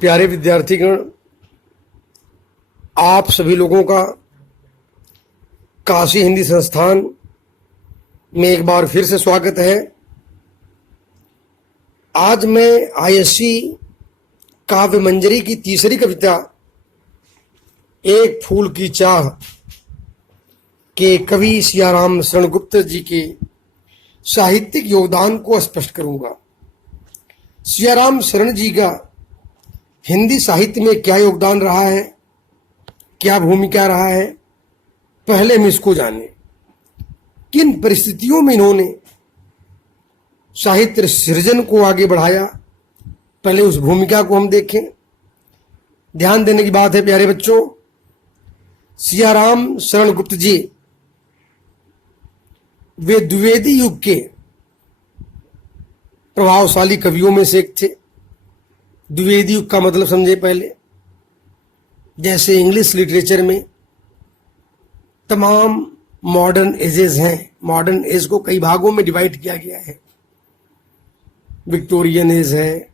प्यारे विद्यार्थीगण, आप सभी लोगों का काशी हिंदी संस्थान में एक बार फिर से स्वागत है। आज मैं आईएससी काव्य मंजरी की तीसरी कविता एक फूल की चाह के कवि सियाराम शरण गुप्त जी के साहित्यिक योगदान को स्पष्ट करूंगा। सियाराम शरण जी का हिंदी साहित्य में क्या योगदान रहा है, क्या भूमिका रहा है, पहले हम इसको जानें। किन परिस्थितियों में इन्होंने साहित्य सृजन को आगे बढ़ाया, पहले उस भूमिका को हम देखें। ध्यान देने की बात है प्यारे बच्चों, सियाराम शरण गुप्त जी वे द्विवेदी युग के प्रभावशाली कवियों में से एक थे। द्विवेदी युग का मतलब समझे पहले। जैसे इंग्लिश लिटरेचर में तमाम मॉडर्न एजेस हैं, मॉडर्न एज को कई भागों में डिवाइड किया गया है। विक्टोरियन एज है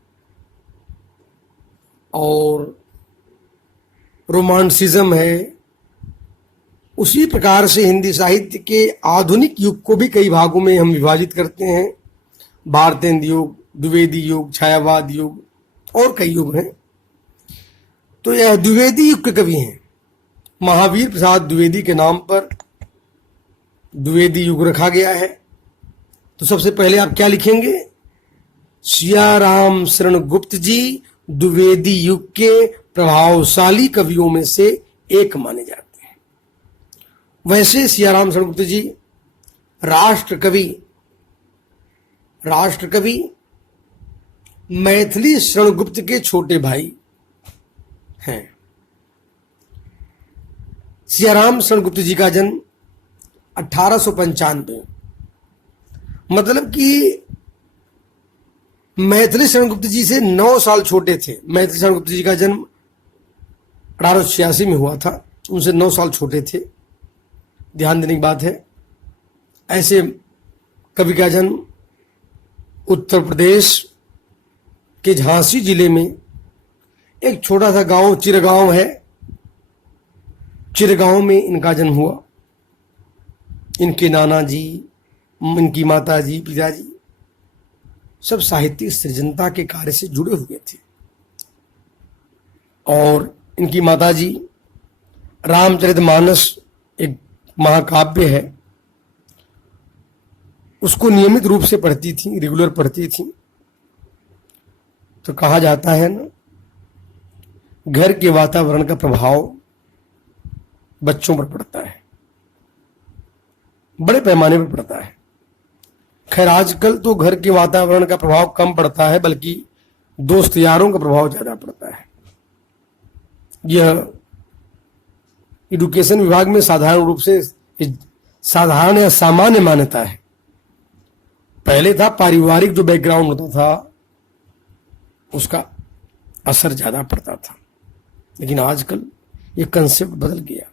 और रोमांटिसिज्म है। उसी प्रकार से हिंदी साहित्य के आधुनिक युग को भी कई भागों में हम विभाजित करते हैं। भारतेंद्र युग, द्विवेदी युग, छायावाद युग और कई युग हैं। तो यह द्विवेदी युग के कवि हैं। महावीर प्रसाद द्विवेदी के नाम पर द्विवेदी युग रखा गया है। तो सबसे पहले आप क्या लिखेंगे? सियाराम शरण गुप्त जी द्विवेदी युग के प्रभावशाली कवियों में से एक माने जाते हैं। वैसे सियाराम शरण गुप्त जी राष्ट्र कवि मैथिली शरण गुप्त के छोटे भाई हैं। सियाराम शरण गुप्त जी का जन्म 1895, मतलब कि मैथिली शरण गुप्त जी से 9 साल छोटे थे। मैथिली शरण गुप्त जी का जन्म 1886 में हुआ था, उनसे 9 साल छोटे थे। ध्यान देने की बात है। ऐसे कवि का जन्म उत्तर प्रदेश के झांसी जिले में एक छोटा सा गांव चिरगांव है, चिरगांव में इनका जन्म हुआ। इनके नाना जी, इनकी माता जी, पिताजी सब साहित्यिक सृजनता के कार्य से जुड़े हुए थे। और इनकी माता जी रामचरितमानस एक महाकाव्य है, उसको नियमित रूप से पढ़ती थी, रेगुलर पढ़ती थी। तो कहा जाता है ना, घर के वातावरण का प्रभाव बच्चों पर पड़ता है, बड़े पैमाने पर पड़ता है। खैर आजकल तो घर के वातावरण का प्रभाव कम पड़ता है, बल्कि दोस्त यारों का प्रभाव ज्यादा पड़ता है। यह एजुकेशन विभाग में साधारण रूप से साधारण या सामान्य मान्यता है। पहले था पारिवारिक जो बैकग्राउंड होता था उसका असर ज्यादा पड़ता था, लेकिन आजकल ये कंसेप्ट बदल गया।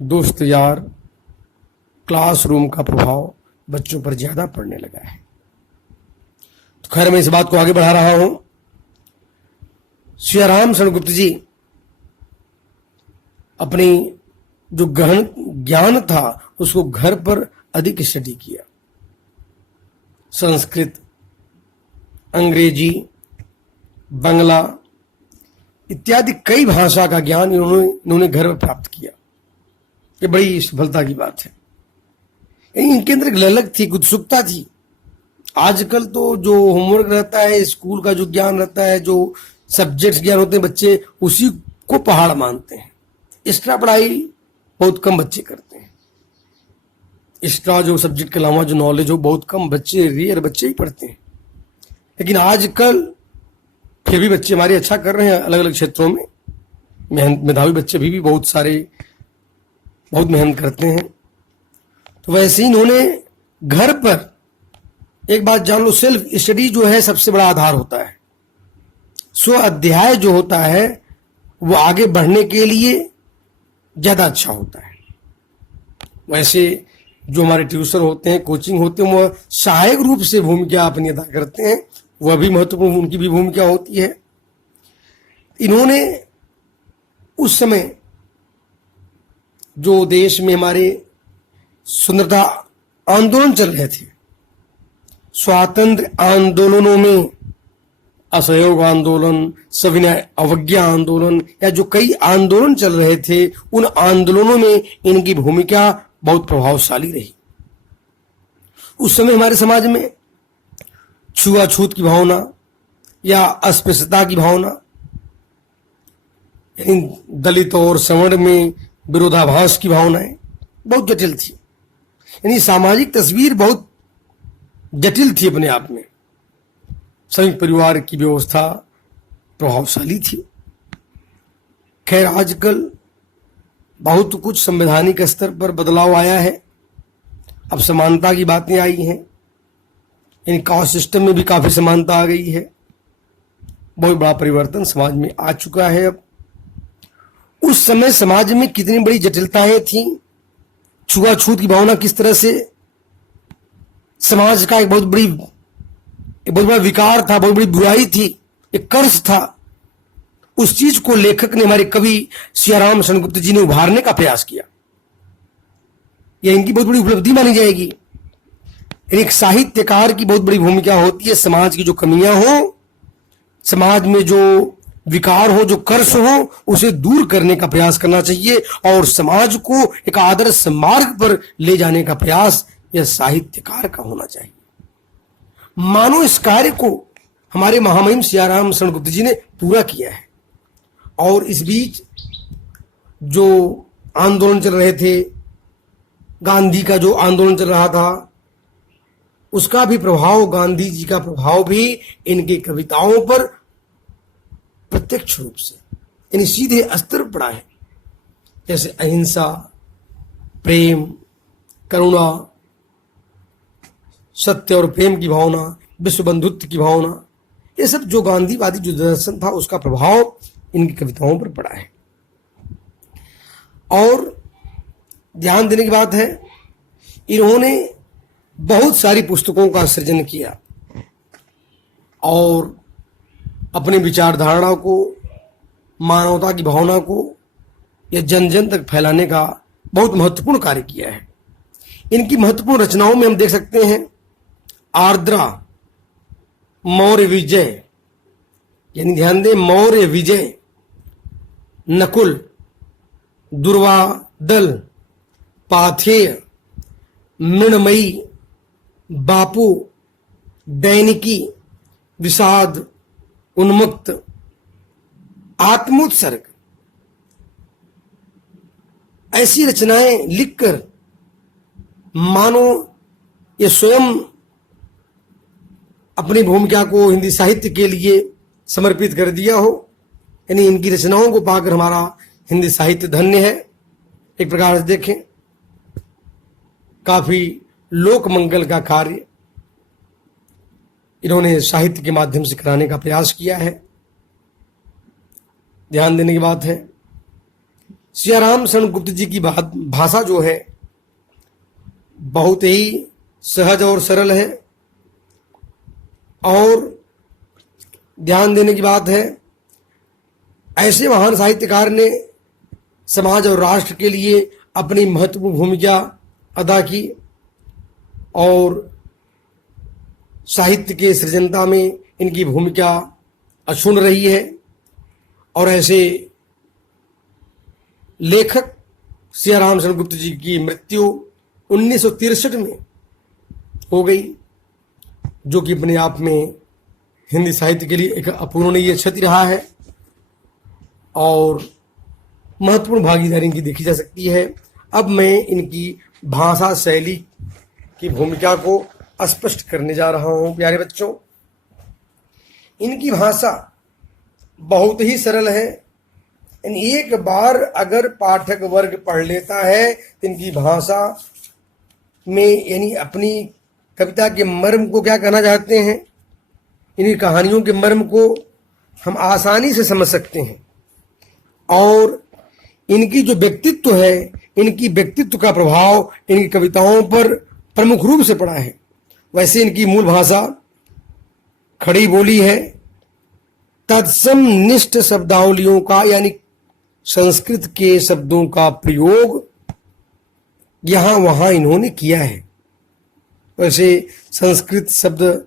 दोस्त यार, क्लासरूम का प्रभाव बच्चों पर ज्यादा पड़ने लगा है। तो खैर मैं इस बात को आगे बढ़ा रहा हूं। सियाराम शरण गुप्त जी अपनी जो गहन ज्ञान था उसको घर पर अधिक स्टडी किया। संस्कृत, अंग्रेजी, बंगला इत्यादि कई भाषा का ज्ञान इन्होंने घर में प्राप्त किया। ये बड़ी सफलता की बात है। इनके अंदर एक ललक थी, उत्सुकता थी। आजकल तो जो होमवर्क रहता है, स्कूल का जो ज्ञान रहता है, जो सब्जेक्ट्स ज्ञान होते हैं, बच्चे उसी को पहाड़ मानते हैं। एक्स्ट्रा पढ़ाई बहुत कम बच्चे करते हैं। एक्स्ट्रा जो सब्जेक्ट के अलावा जो नॉलेज हो बहुत कम बच्चे, रेयर बच्चे ही पढ़ते हैं। लेकिन आजकल फिर भी बच्चे हमारे अच्छा कर रहे हैं अलग अलग क्षेत्रों में। मेधावी बच्चे भी बहुत सारे बहुत मेहनत करते हैं। तो वैसे ही इन्होंने घर पर एक बात जान लो, सेल्फ स्टडी जो है सबसे बड़ा आधार होता है। स्व अध्याय जो होता है वो आगे बढ़ने के लिए ज्यादा अच्छा होता है। वैसे जो हमारे ट्यूशन होते हैं, कोचिंग होते हैं, वो सहायक रूप से भूमिका अपनी अदा करते हैं, वह भी महत्वपूर्ण उनकी भी भूमिका होती है। इन्होंने उस समय जो देश में हमारे स्वतंत्रता आंदोलन चल रहे थे, स्वातंत्र आंदोलनों में असहयोग आंदोलन, सविनय अवज्ञा आंदोलन या जो कई आंदोलन चल रहे थे, उन आंदोलनों में इनकी भूमिका बहुत प्रभावशाली रही। उस समय हमारे समाज में छुआछूत की भावना या अस्पृश्यता की भावना, यानी दलित और सवर्ण में विरोधाभास की भावनाएं बहुत जटिल थी। यानी सामाजिक तस्वीर बहुत जटिल थी अपने आप में। संयुक्त परिवार की व्यवस्था प्रभावशाली थी। खैर, आजकल बहुत कुछ संवैधानिक स्तर पर बदलाव आया है। अब समानता की बातें आई हैं, इन कास्ट सिस्टम में भी काफी समानता आ गई है। बहुत बड़ा परिवर्तन समाज में आ चुका है। अब उस समय समाज में कितनी बड़ी जटिलताएं थी, छुआछूत की भावना किस तरह से समाज का एक बहुत बड़ा विकार था, बहुत बड़ी बुराई थी, एक कर्ज था। उस चीज को लेखक ने, हमारे कवि सियाराम सेनगुप्त जी ने उभारने का प्रयास किया। यह इनकी बहुत बड़ी उपलब्धि मानी जाएगी। एक साहित्यकार की बहुत बड़ी भूमिका होती है, समाज की जो कमियां हो, समाज में जो विकार हो, जो कर्ष हो, उसे दूर करने का प्रयास करना चाहिए और समाज को एक आदर्श मार्ग पर ले जाने का प्रयास यह साहित्यकार का होना चाहिए। मानो इस कार्य को हमारे महामहिम सियाराम सेनगुप्त जी ने पूरा किया है। और इस बीच जो आंदोलन चल रहे थे, गांधी का जो आंदोलन चल रहा था, उसका भी प्रभाव, गांधी जी का प्रभाव भी इनकी कविताओं पर प्रत्यक्ष रूप से, यानी सीधे स्तर पर पड़ा है। जैसे अहिंसा, प्रेम, करुणा, सत्य और प्रेम की भावना, विश्व बंधुत्व की भावना, ये सब जो गांधीवादी जो दर्शन था, उसका प्रभाव इनकी कविताओं पर पड़ा है। और ध्यान देने की बात है, इन्होंने बहुत सारी पुस्तकों का सृजन किया और अपनी विचारधारा को, मानवता की भावना को या जन जन तक फैलाने का बहुत महत्वपूर्ण कार्य किया है। इनकी महत्वपूर्ण रचनाओं में हम देख सकते हैं आर्द्रा, मौर्य विजय, यानी ध्यान दें, मौर्य विजय, नकुल, दुर्वादल, पाथेय, मृणमयी, बापू, दैनिकी, विषाद, उन्मुक्त, आत्मोत्सर्ग, ऐसी रचनाएं लिखकर मानो ये स्वयं अपनी भूमिका को हिंदी साहित्य के लिए समर्पित कर दिया हो। यानी इनकी रचनाओं को पाकर हमारा हिंदी साहित्य धन्य है। एक प्रकार से देखें, काफी लोक मंगल का कार्य इन्होंने साहित्य के माध्यम से कराने का प्रयास किया है। ध्यान देने की बात है, सियाराम सेनगुप्त जी की भाषा जो है बहुत ही सहज और सरल है। और ध्यान देने की बात है, ऐसे महान साहित्यकार ने समाज और राष्ट्र के लिए अपनी महत्वपूर्ण भूमिका अदा की और साहित्य के सृजनता में इनकी भूमिका अक्षुण्ण रही है। और ऐसे लेखक सियाराम सेनगुप्त जी की मृत्यु 1963 में हो गई, जो कि अपने आप में हिंदी साहित्य के लिए एक अपूरणीय क्षति रहा है और महत्वपूर्ण भागीदारी इनकी देखी जा सकती है। अब मैं इनकी भाषा शैली की भूमिका को स्पष्ट करने जा रहा हूं। प्यारे बच्चों, इनकी भाषा बहुत ही सरल है। एक बार अगर पाठक वर्ग पढ़ लेता है तो इनकी भाषा में, यानी अपनी कविता के मर्म को क्या कहना चाहते हैं, इन्हीं कहानियों के मर्म को हम आसानी से समझ सकते हैं। और इनकी जो व्यक्तित्व है, इनकी व्यक्तित्व का प्रभाव इनकी कविताओं पर प्रमुख रूप से पड़ा है। वैसे इनकी मूल भाषा खड़ी बोली है, तत्सम निष्ठ शब्दावलियों का यानी संस्कृत के शब्दों का प्रयोग यहां वहां इन्होंने किया है। वैसे संस्कृत शब्द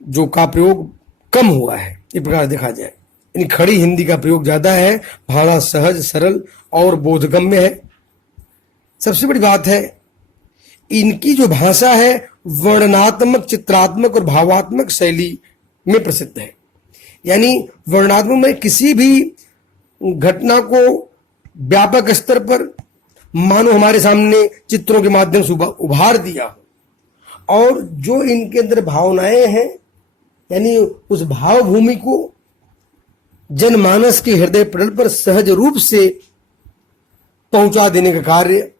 जो का प्रयोग कम हुआ है इस प्रकार देखा जाए, यानी खड़ी हिंदी का प्रयोग ज्यादा है। भाषा सहज सरल और बोधगम्य है। सबसे बड़ी बात है इनकी जो भाषा है वर्णनात्मक, चित्रात्मक और भावात्मक शैली में प्रसिद्ध है। यानी वर्णनात्मक में किसी भी घटना को व्यापक स्तर पर मानो हमारे सामने चित्रों के माध्यम से उभार दिया, और जो इनके अंदर भावनाएं हैं यानी उस भाव भूमि को जनमानस के हृदय पटल पर सहज रूप से पहुंचा देने का कार्य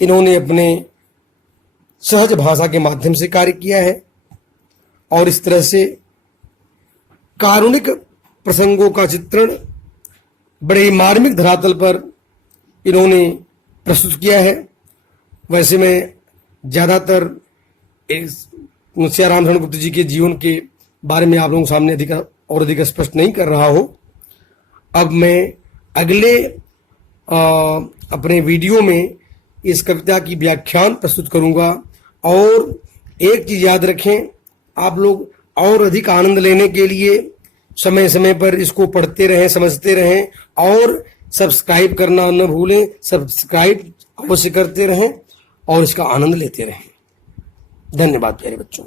इन्होंने अपने सहज भाषा के माध्यम से कार्य किया है। और इस तरह से कारुणिक प्रसंगों का चित्रण बड़े मार्मिक धरातल पर इन्होंने प्रस्तुत किया है। वैसे मैं ज्यादातर मुंशी रामशरण गुप्त जी के जीवन के बारे में आप लोगों के सामने अधिक स्पष्ट नहीं कर रहा हूं। अब मैं अगले अपने वीडियो में इस कविता की व्याख्यान प्रस्तुत करूंगा। और एक चीज याद रखें, आप लोग और अधिक आनंद लेने के लिए समय समय पर इसको पढ़ते रहें, समझते रहें और सब्सक्राइब करना न भूलें। सब्सक्राइब अवश्य करते रहें और इसका आनंद लेते रहें। धन्यवाद प्यारे बच्चों।